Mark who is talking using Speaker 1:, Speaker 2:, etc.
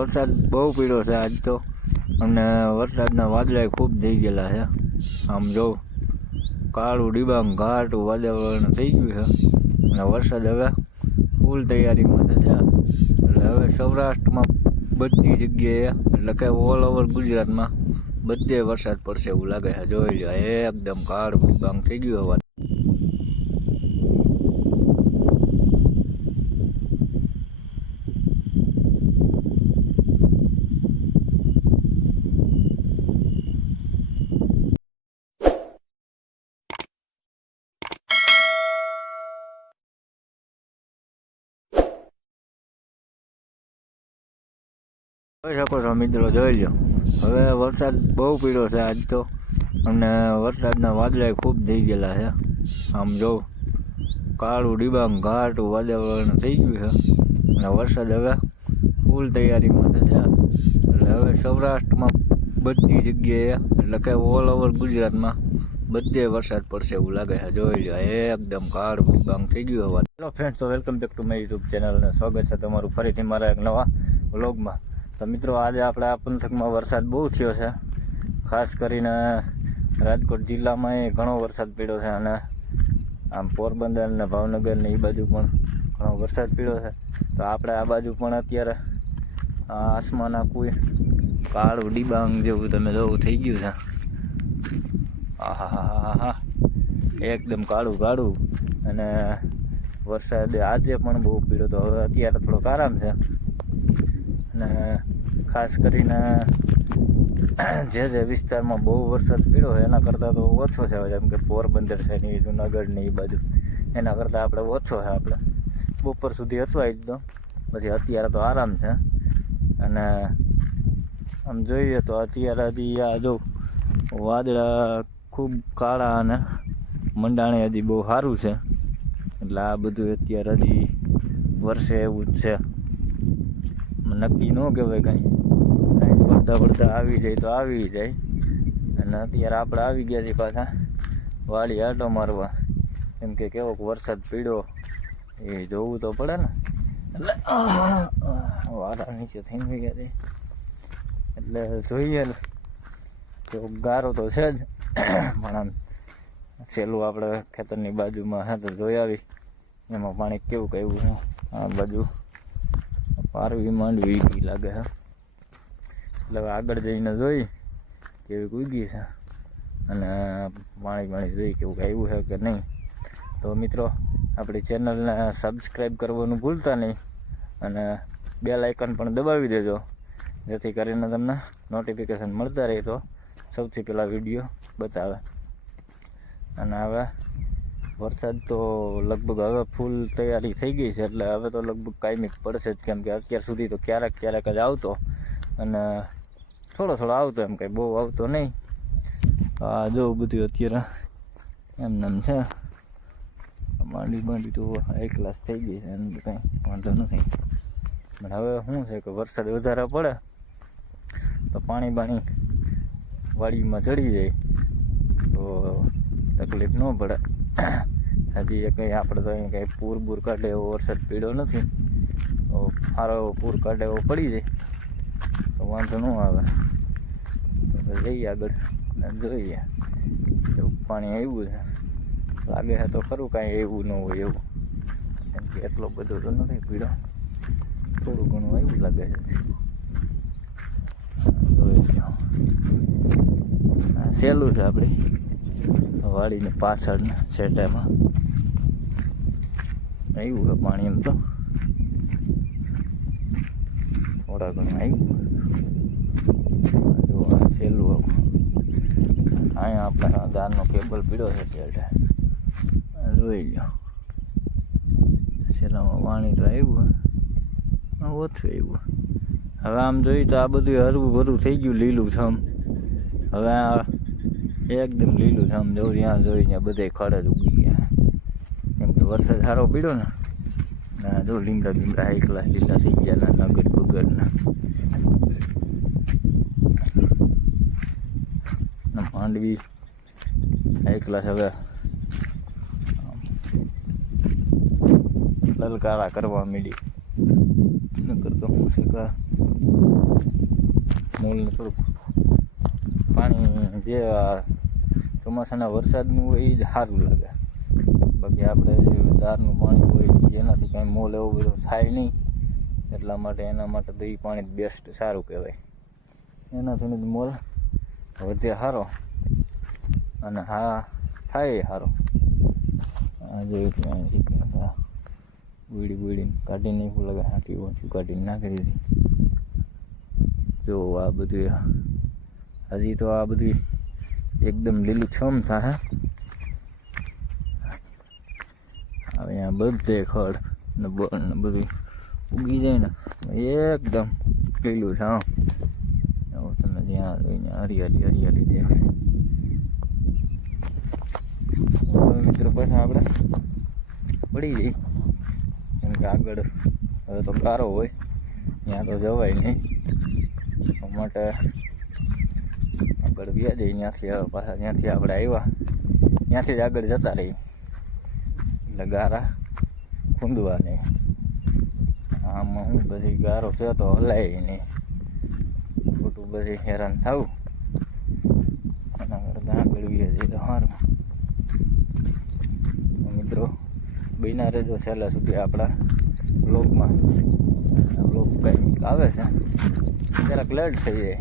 Speaker 1: વરસાદ બહુ પીડ્યો છે આજ તો. અને વરસાદના વાદળા ખૂબ થઈ ગયેલા છે. આમ જો, કાળું ડિબાંગ, ઘાટું વાતાવરણ થઈ ગયું છે. અને વરસાદ હવે ફૂલ તૈયારીમાં છે. એટલે હવે સૌરાષ્ટ્રમાં બધી જગ્યાએ, એટલે કે ઓલ ઓવર ગુજરાતમાં, બધે વરસાદ પડશે એવું લાગે છે. જોઈ લો એકદમ કાળું ડીબાંગ થઈ ગયું હવે જોઈ શકો છો મિત્રો, જોઈ લો હવે વરસાદ બહુ પીળો છે આજ તો. અને વરસાદના વાદળા ખૂબ થઈ ગયેલા છે. આમ જો, કાળું ડિબાંગ ઘાટું વાતાવરણ થઈ ગયું છે. અને વરસાદ હવે ફૂલ તૈયારીમાં થશે એટલે હવે સૌરાષ્ટ્રમાં બધી જગ્યાએ, એટલે કે ઓલ ઓવર ગુજરાતમાં બધે વરસાદ પડશે એવું લાગે છે. જોઈ લો એકદમ કાળું ડિબાંગ થઈ ગયું હવે hello friends welcome back to my YouTube channel અને સ્વાગત છે તમારું ફરીથી મારા એક નવા વ્લોગમાં તો મિત્રો, આજે આપણે આ પંથકમાં વરસાદ બહુ થયો છે. ખાસ કરીને રાજકોટ જિલ્લામાં ઘણો વરસાદ પડ્યો છે અને આમ પોરબંદર ને ભાવનગર ને એ બાજુ પણ ઘણો વરસાદ પડ્યો છે. તો આપણે આ બાજુ પણ અત્યારે આસમાન આખું કાળું ડિબાંગ જેવું તમે જોવું, થઈ ગયું છે. આહા એકદમ કાળું કાળું અને વરસાદ આજે પણ બહુ પીડ્યો તો હવે અત્યારે થોડોક આરામ છે. અને ખાસ કરીને જે જે વિસ્તારમાં બહુ વરસાદ પડ્યો હોય, એના કરતાં તો ઓછો છે જેમ કે પોરબંદર છે ને જુનાગઢ એ બાજુ. એના કરતાં આપણે ઓછો છે આપણે. બપોર સુધી હતો જ તો પછી અત્યારે તો આરામ છે. અને આમ જોઈએ તો અત્યારે હજી આ જો વાદળા ખૂબ કાળા અને મંડાણે હજી બહુ સારું છે. એટલે આ બધું અત્યારે હજી વર્ષે એવું જ છે. નક્કી ન કહેવાય કાંઈ. પડતા પડતા આવી જાય તો આવી જાય. અને અત્યારે આપણે આવી ગયા છીએ પાછા વાડી આટો મારવા. કેમ કે કેવોક વરસાદ પીડ્યો, એ જોવું તો પડે ને. એટલે વાડા નીચે થઈને ગયા છે. એટલે જોઈએ તો ગારો તો છે જ. પણ આમ છેલ્લું આપણે ખેતરની બાજુમાં હા તો જોઈ આવી. એમાં પાણી કેવું કહેવું છે. આ બાજુ પારવી માંડવી લાગે છે. એટલે આગળ જઈને જોઈ કેવી કૂદી છે. અને પાણી પાણી જોઈ કેવું આવ્યું છે કે નહીં. તો મિત્રો, આપણી ચેનલને સબસ્ક્રાઈબ કરવાનું ભૂલતા નહીં અને બેલ આઇકન પણ દબાવી દેજો. જેથી કરીને તમને નોટિફિકેશન મળતા રહે તો સૌથી પહેલાં વીડિયો બતાવે. અને હવે વરસાદ તો લગભગ હવે ફૂલ તૈયારી થઈ ગઈ છે, એટલે હવે તો લગભગ કાયમી પડશે જ. કેમ કે અત્યાર સુધી તો ક્યારેક ક્યારેક જ આવતો. અને થોડો થોડો આવતો એમ કંઈ બહુ આવતો નહીં. આ જો બધું અત્યારે એમને નામ છે. માંડી માંડી તો એક ક્લાસ થઈ ગઈ છે, એમ કંઈ વાંધો નથી. પણ હવે શું છે કે વરસાદ વધારે પડે, તો પાણી બાણી વાડીમાં ચડી જાય, તો તકલીફ ન પડે. હજી કંઈ આપણે તો અહીંયા કંઈ પૂર બૂર કાઢે એવો વરસાદ પીડ્યો નથી. સારો એવો પૂર કાઢે એવો પડી જાય. વાંધો ન આવે. જઈએ આગળ. અને જોઈએ. એવું પાણી આવ્યું છે. લાગે છે તો ખરું કાંઈ એવું ન હોય એવું. કેમ કે એટલો બધો તો નથી પીડો. થોડું ઘણું આવ્યું લાગે છે. સહેલું છે આપણી વાડીની પાછળ સેટામાં આવ્યું છે પાણી એમ તો. થોડા ઘણું આવ્યું જો આ સહેલું આખું અહીંયા આપણે દારનો કેબલ પીડ્યો છે ત્યારે જોઈ લો સેલામાં પાણી તો આવ્યું. ઓછું આવ્યું. હવે આમ જોઈએ તો આ બધું હરવું ભરું થઈ ગયું લીલું છમ હવે આ એકદમ લીલું છમ જોઉં ત્યાં જોઈ ત્યાં બધે ખડ જ ઉગી ગયા. કેમ કે વરસાદ સારો પીડ્યો ને ના જો લીમડા બીમડા હાઈ ક્લાસ લીલા થઈ ગયા ના નગર બગરના ને માંડવી હાઈ ક્લાસ હવે લલકારા કરવા માંડી નકર તો હું છે કે મૂળને થોડુંક પાણી જે આ ચોમાસાના વરસાદનું હોય એ જ સારું લાગે બાકી આપણે દારનું પાણી હોય એનાથી કાંઈ મોલ એવો બધો થાય નહીં. એટલા માટે એના માટે એ પાણી બેસ્ટ સારું કહેવાય. એનાથી મોલ વધે સારો અને હા, થાય સારો આ જોયું કે બીડી બીડીને કાઢી નાખ્યું, લગે હાથી ઓછું કાઢીને નાખી દીધી. જો આ બધું, હજી તો આ બધું એકદમ લીલું છમ થાય હવે બધે ખડ ને બળ ને બધું ઉગી જાય ને એકદમ લીલું છે, હા. તમને તમે જ્યાં જોઈને હરિયાળી હરિયાળી દેખાય. મિત્રો પાછા આપણે પડી જઈ કેમ કે આગળ હવે તો કારો હોય, ત્યાં તો જવાય નહીં. માટે આગળ વ્યા જઈએ, ત્યાંથી હવે પાછા ત્યાંથી આપણે આવ્યા. ત્યાંથી જ આગળ જતા રહી એટલે ગારા ખૂંદવા નહીં આમાં હું બધી ગારો છે તો હલાય નહીં ખોટું બધી હેરાન થવું એના કરતાં આગળ વ્યા જઈએ સારું મિત્રો, બન્યા રહેજો છેલ્લા સુધી આપણા બ્લોગમાં બ્લોગ કંઈક આવે છે. જરાક લેટ થઈ જાય.